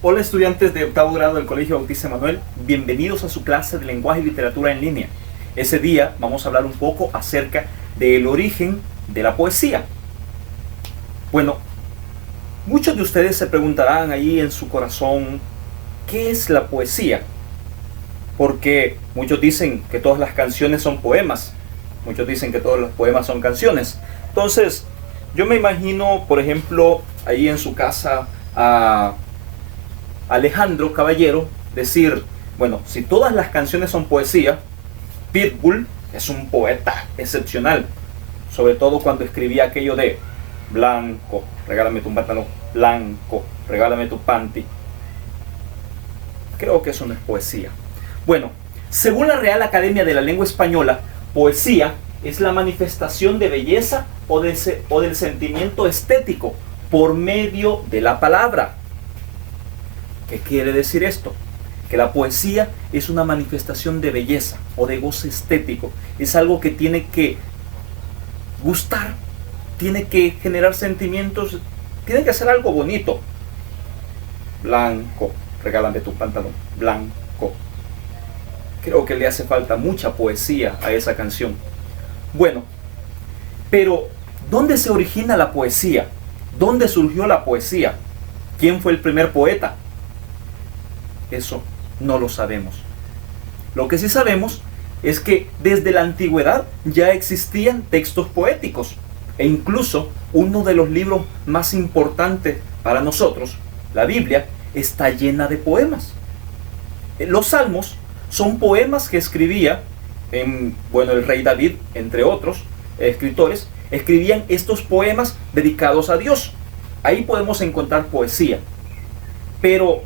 Hola estudiantes de octavo grado del Colegio Bautista Emanuel, bienvenidos a su clase de lenguaje y literatura en línea. Ese día vamos a hablar un poco acerca del origen de la poesía. Bueno, muchos de ustedes se preguntarán ahí en su corazón, ¿qué es la poesía? Porque muchos dicen que todas las canciones son poemas, muchos dicen que todos los poemas son canciones. Entonces, yo me imagino, por ejemplo, ahí en su casa a Alejandro Caballero decir, bueno, si todas las canciones son poesía, Pitbull es un poeta excepcional, sobre todo cuando escribía aquello de blanco, regálame tu pantalón, blanco, regálame tu panty. Creo que eso no es poesía. Bueno, según la Real Academia de la Lengua Española, poesía es la manifestación de belleza o del sentimiento estético por medio de la palabra. ¿Qué quiere decir esto? Que la poesía es una manifestación de belleza o de goce estético. Es algo que tiene que gustar, tiene que generar sentimientos, tiene que ser algo bonito. Blanco, regálame tu pantalón, blanco. Creo que le hace falta mucha poesía a esa canción. Bueno, pero ¿dónde se origina la poesía? ¿Dónde surgió la poesía? ¿Quién fue el primer poeta? Eso no lo sabemos. Lo que sí sabemos es que desde la antigüedad ya existían textos poéticos e incluso uno de los libros más importantes para nosotros, la Biblia, está llena de poemas. Los salmos son poemas que escribía, el rey David, entre otros escritores, escribían estos poemas dedicados a Dios. Ahí podemos encontrar poesía. Pero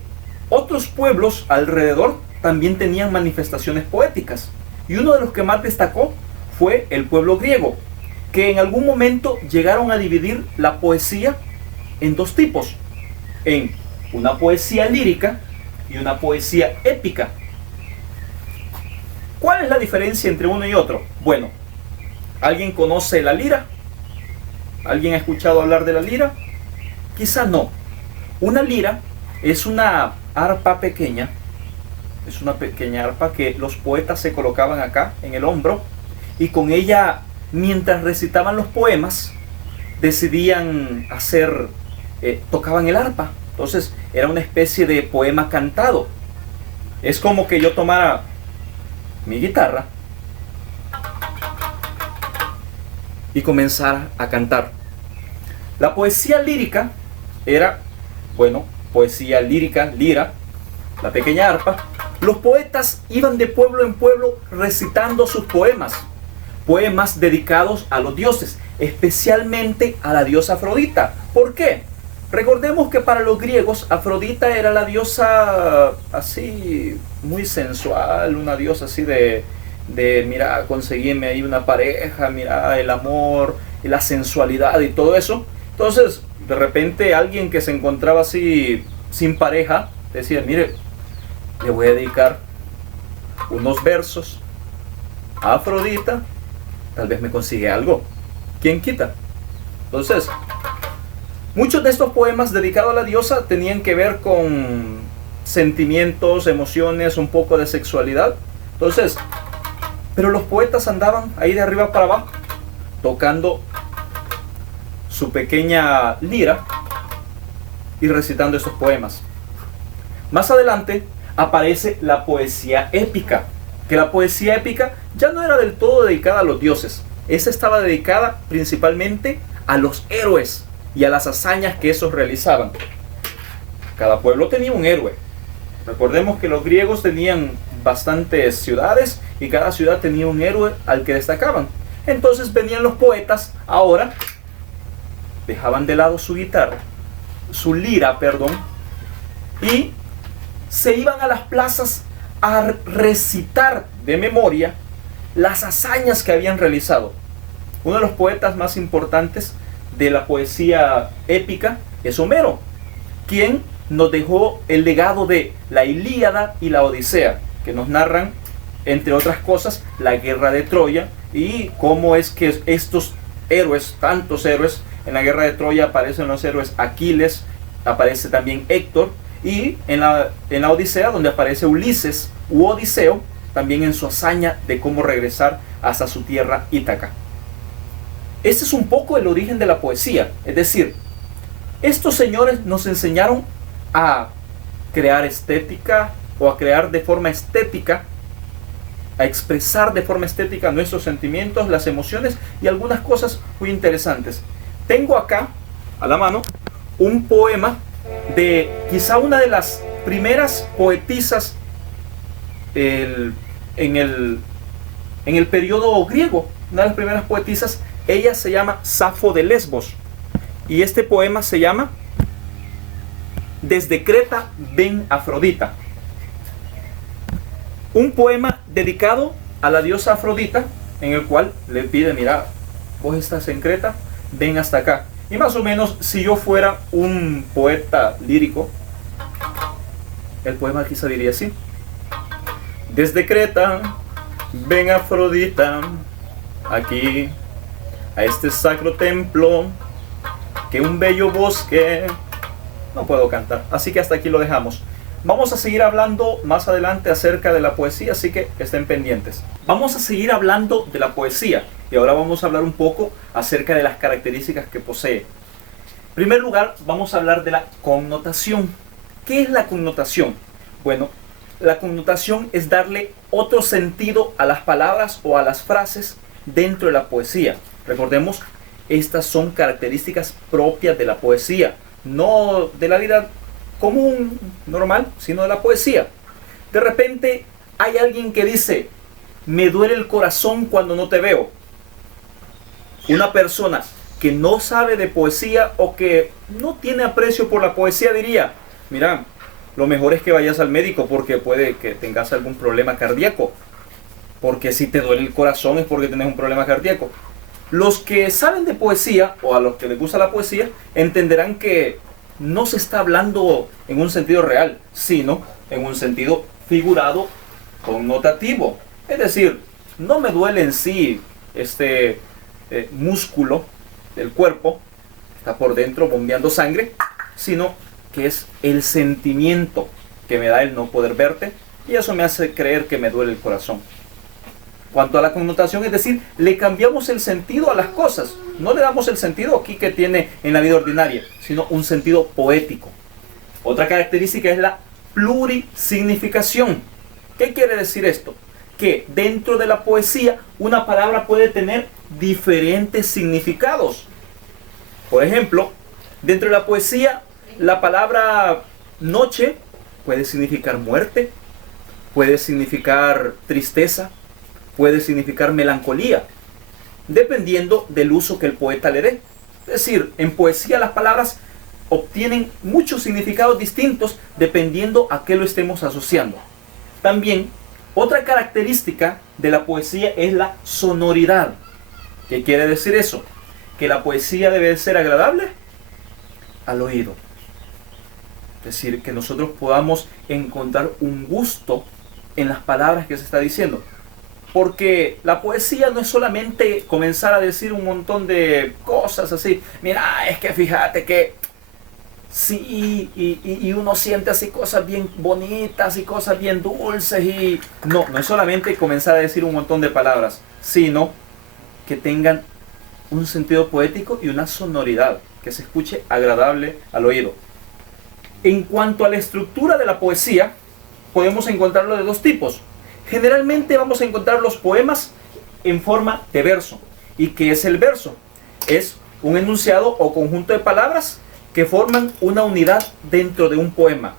otros pueblos alrededor también tenían manifestaciones poéticas. Y uno de los que más destacó fue el pueblo griego, que en algún momento llegaron a dividir la poesía en dos tipos, en una poesía lírica y una poesía épica. ¿Cuál es la diferencia entre uno y otro? Bueno, ¿alguien conoce la lira? ¿Alguien ha escuchado hablar de la lira? Quizá no. Una lira es una arpa pequeña, es una pequeña arpa que los poetas se colocaban acá en el hombro y con ella, mientras recitaban los poemas, decidían tocaban el arpa. Entonces era una especie de poema cantado. Es como que yo tomara mi guitarra y comenzara a cantar. La poesía lírica era, poesía lírica, lira, la pequeña arpa. Los poetas iban de pueblo en pueblo recitando sus poemas, poemas dedicados a los dioses, especialmente a la diosa Afrodita. ¿Por qué? Recordemos que para los griegos Afrodita era la diosa así muy sensual, una diosa así de mira, conseguirme ahí una pareja, mira, el amor y la sensualidad y todo eso. Entonces, de repente alguien que se encontraba así sin pareja decía, mire, le voy a dedicar unos versos a Afrodita, tal vez me consigue algo. ¿Quién quita? Entonces, muchos de estos poemas dedicados a la diosa tenían que ver con sentimientos, emociones, un poco de sexualidad. Entonces, pero los poetas andaban ahí de arriba para abajo, tocando su pequeña lira y recitando estos poemas. Más adelante aparece la poesía épica, que la poesía épica ya no era del todo dedicada a los dioses. Esa estaba dedicada principalmente a los héroes y a las hazañas que esos realizaban. Cada pueblo tenía un héroe. Recordemos que los griegos tenían bastantes ciudades y cada ciudad tenía un héroe al que destacaban. Entonces venían los poetas, ahora dejaban de lado su guitarra, su lira, y se iban a las plazas a recitar de memoria las hazañas que habían realizado. Uno de los poetas más importantes de la poesía épica es Homero, quien nos dejó el legado de la Ilíada y la Odisea, que nos narran, entre otras cosas, la guerra de Troya y cómo es que estos héroes, tantos héroes, en la guerra de Troya aparecen los héroes Aquiles, aparece también Héctor, Y en la Odisea, donde aparece Ulises u Odiseo, también en su hazaña de cómo regresar hasta su tierra Ítaca. Este es un poco el origen de la poesía. Es decir, estos señores nos enseñaron a crear estética, o a crear de forma estética, a expresar de forma estética nuestros sentimientos, las emociones y algunas cosas muy interesantes. Tengo acá a la mano un poema de quizá una de las primeras poetisas en el periodo griego, una de las primeras poetisas. Ella se llama Safo de Lesbos, y este poema se llama Desde Creta ven Afrodita. Un poema dedicado a la diosa Afrodita, en el cual le pide: mira, vos estás en Creta, ven hasta acá. Y más o menos, si yo fuera un poeta lírico, el poema quizá diría así: desde Creta ven Afrodita, aquí a este sacro templo, que un bello bosque. No puedo cantar, así que hasta aquí lo dejamos. Vamos a seguir hablando más adelante acerca de la poesía, así que estén pendientes. Vamos a seguir hablando de la poesía, y ahora vamos a hablar un poco acerca de las características que posee. En primer lugar, vamos a hablar de la connotación. ¿Qué es la connotación? Bueno, la connotación es darle otro sentido a las palabras o a las frases dentro de la poesía. Recordemos, estas son características propias de la poesía, no de la vida común, normal, sino de la poesía. De repente hay alguien que dice: me duele el corazón cuando no te veo. Una persona que no sabe de poesía o que no tiene aprecio por la poesía diría: mira, lo mejor es que vayas al médico porque puede que tengas algún problema cardíaco. Porque si te duele el corazón es porque tienes un problema cardíaco. Los que saben de poesía, o a los que les gusta la poesía, entenderán que no se está hablando en un sentido real, sino en un sentido figurado, connotativo. Es decir, no me duele en sí este músculo del cuerpo, está por dentro bombeando sangre, sino que es el sentimiento que me da el no poder verte, y eso me hace creer que me duele el corazón. Cuanto a la connotación, es decir, le cambiamos el sentido a las cosas. No le damos el sentido aquí que tiene en la vida ordinaria, sino un sentido poético. Otra característica es la plurisignificación. ¿Qué quiere decir esto? Que dentro de la poesía una palabra puede tener diferentes significados. Por ejemplo, dentro de la poesía, la palabra noche puede significar muerte, puede significar tristeza, puede significar melancolía, dependiendo del uso que el poeta le dé. Es decir, en poesía las palabras obtienen muchos significados distintos dependiendo a qué lo estemos asociando. También, otra característica de la poesía es la sonoridad. ¿Qué quiere decir eso? Que la poesía debe ser agradable al oído. Es decir, que nosotros podamos encontrar un gusto en las palabras que se está diciendo. Porque la poesía no es solamente comenzar a decir un montón de cosas así. Mira, es que fíjate que sí, y uno siente así cosas bien bonitas y cosas bien dulces. No es solamente comenzar a decir un montón de palabras, sino que tengan un sentido poético y una sonoridad que se escuche agradable al oído. En cuanto a la estructura de la poesía, podemos encontrarlo de dos tipos. Generalmente vamos a encontrar los poemas en forma de verso. ¿Y qué es el verso? Es un enunciado o conjunto de palabras que forman una unidad dentro de un poema.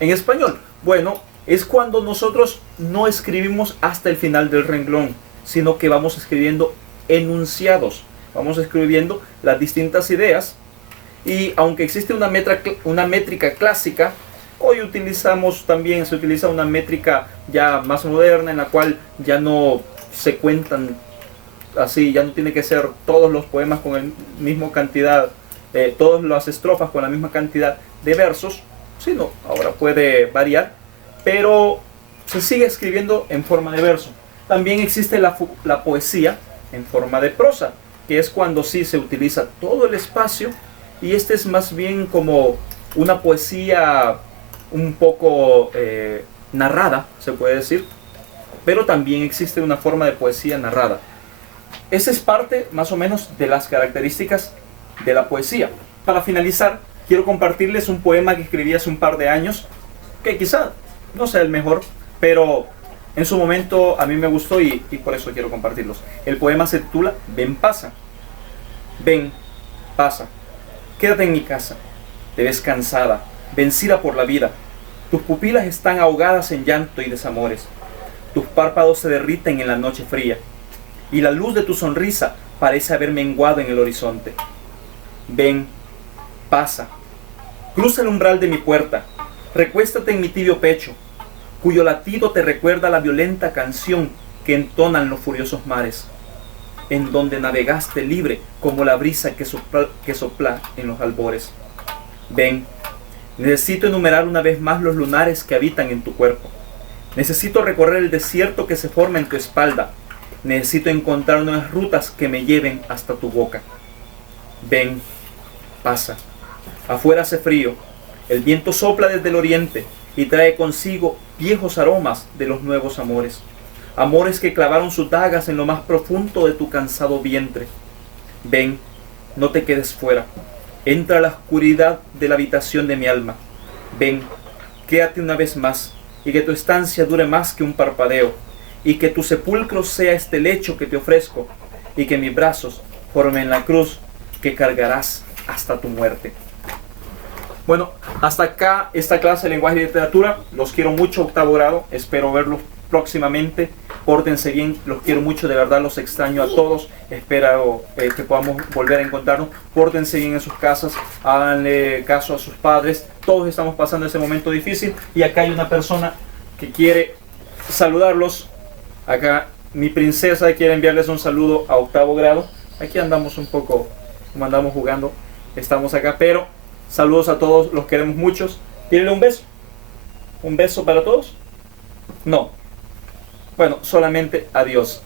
En español, bueno, es cuando nosotros no escribimos hasta el final del renglón, sino que vamos escribiendo enunciados. Vamos escribiendo las distintas ideas, y aunque existe una métrica clásica, hoy se utiliza una métrica ya más moderna, en la cual ya no se cuentan así, ya no tiene que ser todos los poemas con la misma cantidad, todas las estrofas con la misma cantidad de versos, sino ahora puede variar, pero se sigue escribiendo en forma de verso. También existe la poesía en forma de prosa, que es cuando sí se utiliza todo el espacio y este es más bien como una poesía un poco narrada, se puede decir, pero también existe una forma de poesía narrada. Esa es parte más o menos de las características de la poesía. Para finalizar, quiero compartirles un poema que escribí hace un par de años, que quizá no sea el mejor, pero en su momento a mí me gustó y por eso quiero compartirlos. El poema se titula Ven, pasa. Ven, pasa. Quédate en mi casa. Te ves cansada, vencida por la vida. Tus pupilas están ahogadas en llanto y desamores. Tus párpados se derriten en la noche fría. Y la luz de tu sonrisa parece haber menguado en el horizonte. Ven, pasa. Cruza el umbral de mi puerta. Recuéstate en mi tibio pecho, cuyo latido te recuerda la violenta canción que entonan los furiosos mares, en donde navegaste libre como la brisa que sopla en los albores. Ven, necesito enumerar una vez más los lunares que habitan en tu cuerpo. Necesito recorrer el desierto que se forma en tu espalda. Necesito encontrar nuevas rutas que me lleven hasta tu boca. Ven, pasa. Afuera hace frío. El viento sopla desde el oriente y trae consigo viejos aromas de los nuevos amores. Amores que clavaron sus dagas en lo más profundo de tu cansado vientre. Ven, no te quedes fuera. Entra a la oscuridad de la habitación de mi alma. Ven, quédate una vez más, y que tu estancia dure más que un parpadeo, y que tu sepulcro sea este lecho que te ofrezco, y que mis brazos formen la cruz que cargarás hasta tu muerte. Bueno, hasta acá esta clase de lenguaje y literatura. Los quiero mucho, octavo grado. Espero verlos próximamente. Pórtense bien, los quiero mucho, de verdad los extraño a todos. Espero que podamos volver a encontrarnos. Pórtense bien en sus casas, háganle caso a sus padres. Todos estamos pasando ese momento difícil. Y acá hay una persona que quiere saludarlos. Acá mi princesa quiere enviarles un saludo a octavo grado. Aquí andamos un poco, como andamos jugando. Estamos acá, pero saludos a todos, los queremos muchos. ¿Tírenle un beso? ¿Un beso para todos? No. Bueno, solamente adiós.